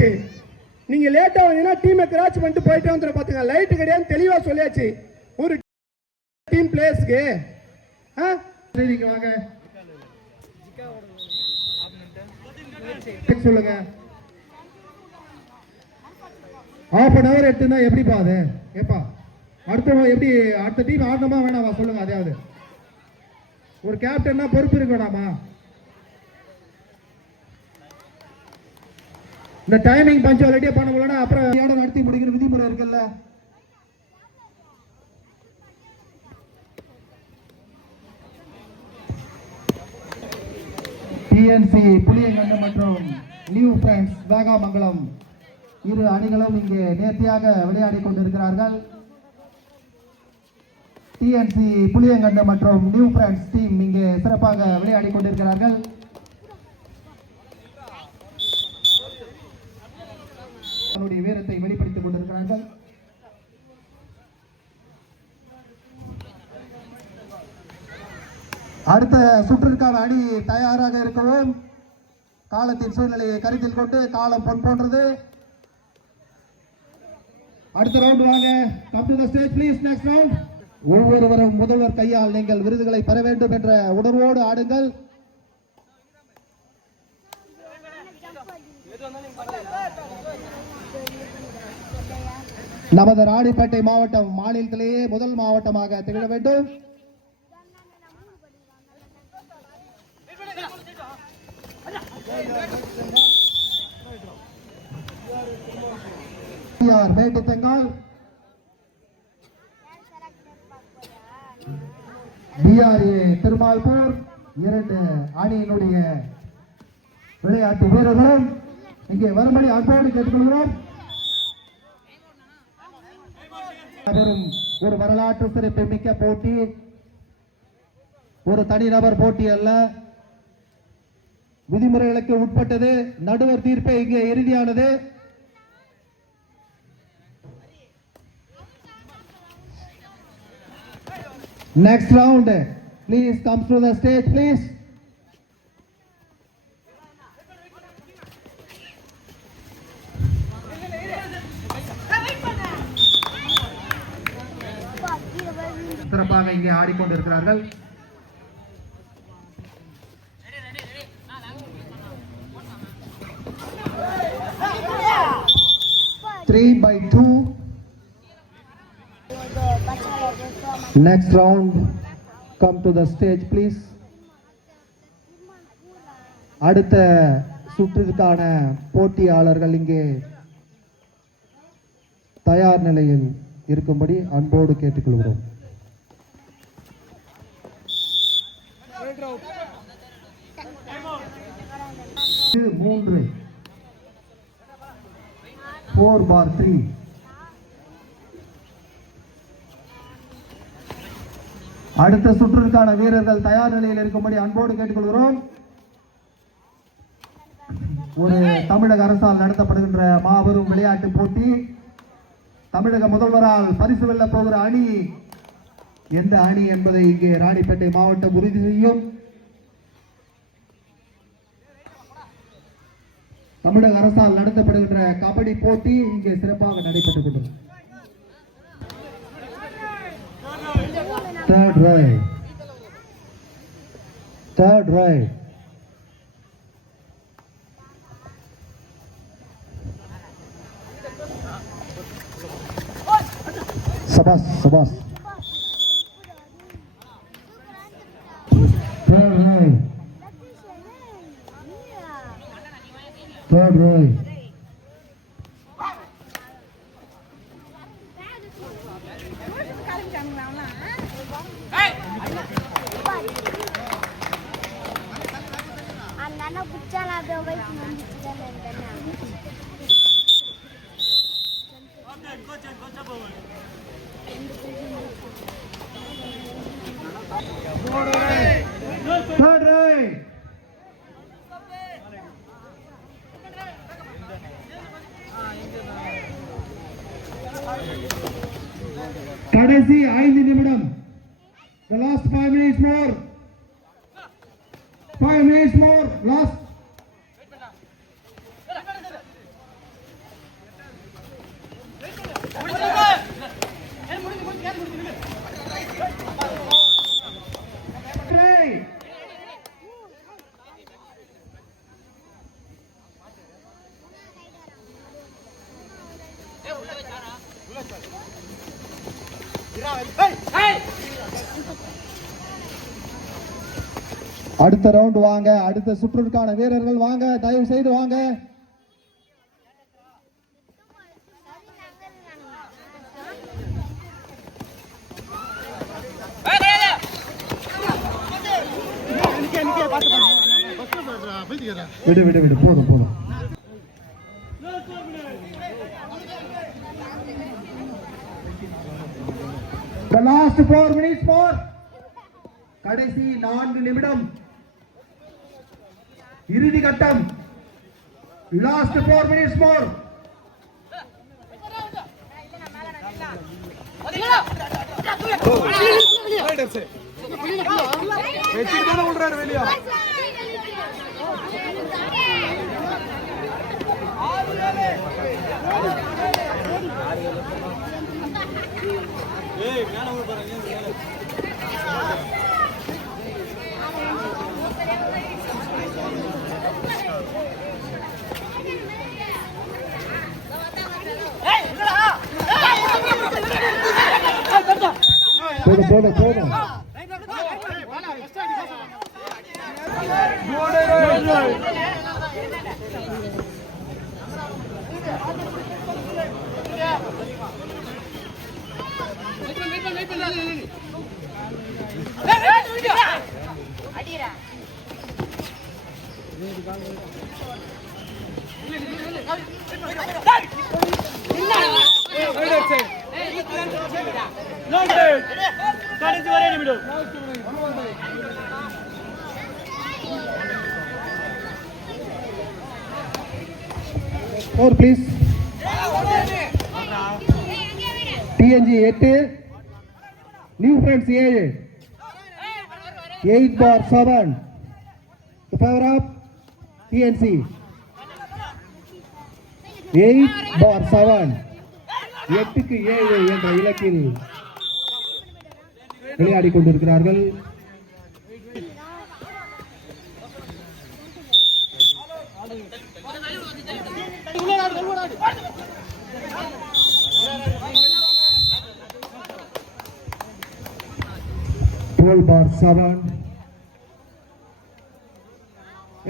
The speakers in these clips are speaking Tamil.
ஆச்சு. நீங்க லேட்டா வந்தீங்கன்னா டீமை கிராச் பண்ணிட்டு போயிட்டே வந்து பாத்துங்க. லைட் கிடையாது தெளிவா சொல்லியாச்சு. ஒரு டீம் பிளேயர்ஸ்க்கு நீங்க வாங்க சொல்லுங்க. half an hour எடுத்துனா எப்படி பாது ஏப்பா அடுத்த எப்படி அடுத்த டீம் ஆடணுமா வேணாமா சொல்லுங்க. அதாவது ஒரு கேப்டன்னா பொறுப்பு இருக்க வேணாமா? இந்த டைமிங் பஞ்சுவாலிட்டியா பண்ண முடியலன்னா அப்புறம் நடத்தி முடிக்கிற விதிமுறை இருக்குல்ல. டிஎன்சி புளியங்கண்டு மற்றும் நியூ ஃப்ரெண்ட்ஸ் வேகாமங்கலம் இரு அணிகளும் இங்கே நேர்த்தியாக விளையாடி கொண்டிருக்கிறார்கள். டிஎன்சி புளியங்கண்டு மற்றும் நியூ ஃப்ரெண்ட்ஸ் டீம் இங்கே சிறப்பாக விளையாடி கொண்டிருக்கிறார்கள். தன்னுடைய வீரத்தை வெளிப்படுத்திக் கொண்டிருக்கிறார்கள். அடுத்த சுற்றிற்கான அணி தயாராக இருக்கவும். காலத்தின் சூழ்நிலையை கருத்தில் கொண்டு காலம் பொன் போன்றது. அடுத்த ரவுண்ட் வாங்க. Come to the stage please. Next round. ஒவ்வொருவரும் முதல்வர் கையால் நீங்கள் விருதுகளை பெற வேண்டும் என்ற உணர்வோடு ஆடுங்கள். நமது ராணிப்பேட்டை மாவட்டம் மாநிலத்திலேயே முதல் மாவட்டமாக திகழ வேண்டும். மேட்டுத்தங்கால் டிஆர்ஏ திருமால்பூர் இரண்டு அணியினுடைய விளையாட்டு வீரர்களும் இங்கே வரும்படி அன்போடு கேட்டுக்கொள்கிறோம். ஒரு வரலாற்று சிறப்பு மிக்க போட்டி, ஒரு தனிநபர் போட்டி அல்ல, விதிமுறைகளுக்கு உட்பட்டது. நடுவர் தீர்ப்பே இங்கே இறுதியானது. Next round, please come to the stage, please. சிறப்பாக இங்கே ஆடிக்கொண்டிருக்கிறார்கள். Three by two. Next round, come to the stage please. அடுத்த சுற்றிற்கான போட்டியாளர்கள் இங்கே தயார் நிலையில் இருக்கும்படி அன்போடு கேட்டுக்கொள்கிறோம். மூன்று 4/3. அடுத்த சுற்றிற்கான வீரர்கள் தயார் நிலையில் இருக்கும்படி அன்போடு கேட்டுக்கொள்கிறோம். ஒரு தமிழக அரசால் நடத்தப்படுகின்ற மாபெரும் விளையாட்டு போட்டி. தமிழக முதல்வரால் பரிசு வெல்ல போகிற அணி எந்த அணி என்பதை இங்கே ராணிப்பேட்டை மாவட்டம் உறுதி செய்யும். தமிழக அரசால் நடத்தப்படுகின்ற கபடி போட்டி இங்கே சிறப்பாக நடைபெற்றுக் கொண்டது. Third right. Sabas. Third right. Third right. கடைசி 5 நிமிடம். The last 5 minutes more. 5 minutes more. Last. அடுத்த ரவுண்ட் வாங்க, அடுத்த சுற்றுக்கான வீரர்கள் வாங்க, தயவு செய்து வாங்க. விடு விடு விடு, போதும் போதும். The last 4 minutes more. கடைசி 4 நிமிடம், இறுதி கட்டம். Last 4 minutes more. போதும் போதும். Four please. TNG 8, New Friends 7, 8/7 in favor of TNC. 8/7, 8க்கு 7 என்ற இலக்கில் விளையாடிக் கொண்டிருக்கிறார்கள்.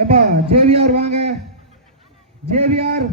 ஏப்பா ஜேவிஆர் வாங்க, ஜேவிஆர்